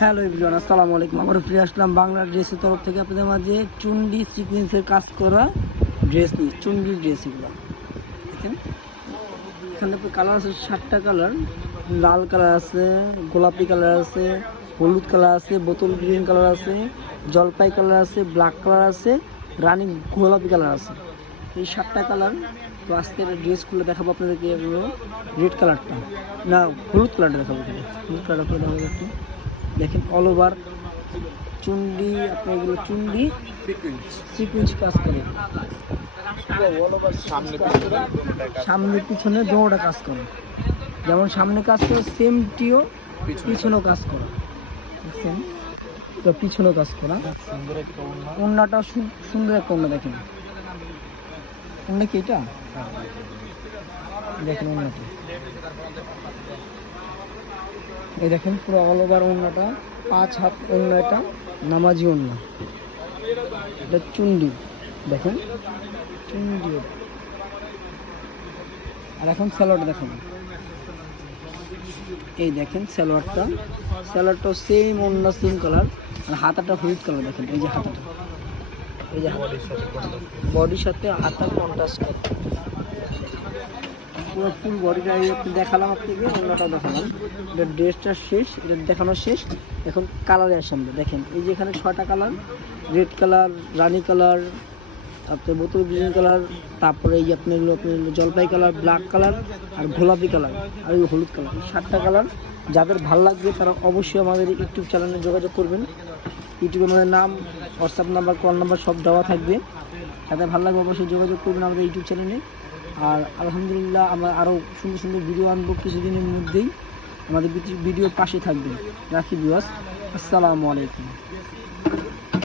Hello everyone আসসালামু আলাইকুম। আবার ফিরে আসলাম বাংলা ড্রেসের তরফ থেকে আপনাদের মাঝে চুন্ডি সিকুয়েন্সের কাজ করা ড্রেস নিয়ে চুন্ডি ড্রেস এগুলো। দেখেন, এখানে কালার আছে সাতটা কালার লাল কালার আছে, গোলাপি কালার আছে, হলুদ কালার আছে, বোতল গ্রিন কালার আছে, জলপাই কালার আছে ব্ল্যাক কালার আছে, রানি গোলাপি কালার আছে। এই সাতটা কালার তো আজকে ড্রেস খুলে দেখাবো আপনাদেরকে রেড কালারটা না, হলুদ কালারটা দেখাবো। হলুদ কালারটা দেখাবো একটু। দেখেন অল ওভার চুন্ডি আপনার এগুলো চুন্ডি সিকুয়েন্স কাজ করে। সামনে পিছনে দোনোটা কাজ করে। যেমন সামনে কাজ করে সেম টিও পিছনেও কাজ করা। দেখছেন তো পিছনেও কাজ করা। ওন্নাটা সুন্দর একটা ওন্না দেখেন। ওন্না কি এটা? দেখেন ওন্নাটা এই দেখেন, পুরো অল ওভার ওন্নাটা পাঁচ হাত ওন্না এটা, নামাজি ওন্না এটা চুন্ডি, দেখেন, চুন্ডি আর এখন স্যালোয়ার দেখেন। এই দেখেন স্যালোয়ারটা স্যালোয়ারটাও সেম অন্য সেম কালার আর হাতাটা হলুদ কালার দেখেন, এই যে হাতাটা। এই যে বডির সাথে হাতা কন্ট্রাস্ট করে। পুরো ফুল বডিটা দেখালাম আপনাকে, অন্যটা দেখালাম। এটা ড্রেসটা শেষ, এটা দেখানো শেষ। এখন কালারে আসে আমরা দেখেন, এই যে এখানে ছটা কালার রেড কালার রানি কালার তারপরে বোতল গ্রিন কালার তারপরে এই আপনার আপনার এগুলো জলপাই কালার ব্ল্যাক কালার আর গোলাপি কালার আর এই হলুদ কালার সাতটা কালার যাদের ভালো লাগবে তারা অবশ্যই আমাদের ইউটিউব চ্যানেলে যোগাযোগ করবেন। ইউটিউবে আমাদের নাম হোয়াটসঅ্যাপ নাম্বার কল নাম্বার সব দেওয়া থাকবে। যাদের ভালো লাগবে অবশ্যই যোগাযোগ করবেন আমাদের ইউটিউব চ্যানেলে আর আলহামদুলিল্লাহ আমরা আরও সুন্দর সুন্দর ভিডিও আনব কিছুদিনের মধ্যেই। আমাদের ভিডিওর পাশে থাকবে। রাখি বিওয়াস আসসালামু আলাইকুম।